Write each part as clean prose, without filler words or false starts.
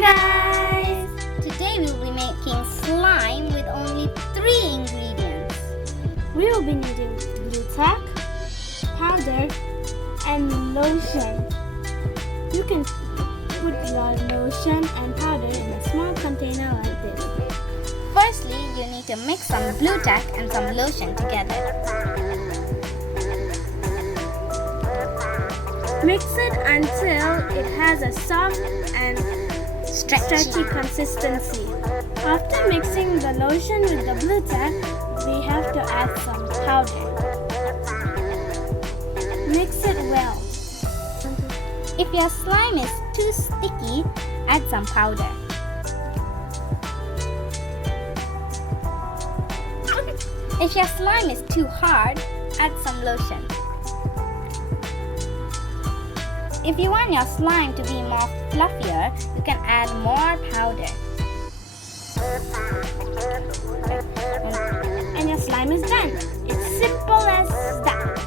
Hi guys! Today we will be making slime with only 3 ingredients. We will be needing glue tack, powder, and lotion. You can put your lotion and powder in a small container like this. Firstly, you need to mix some glue tack and some lotion together. Mix it until it has a soft and stretchy consistency. After mixing the lotion with the glue tack, we have to add some powder. Mix it well. If your slime is too sticky, add some powder. If your slime is too hard, add some lotion. If you want your slime to be more fluffier, you can add more powder. And your slime is done. It's simple as that.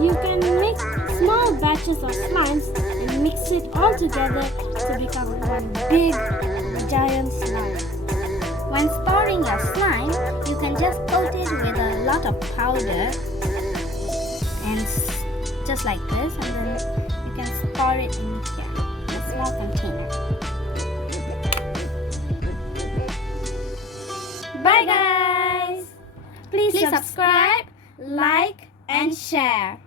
You can make small batches of slimes and mix it all together to become one big giant slime. When storing your slime, you can just coat it with a lot of powder and just like this, and then you can store it in here, in a small container. Bye guys! Please subscribe, like, and share.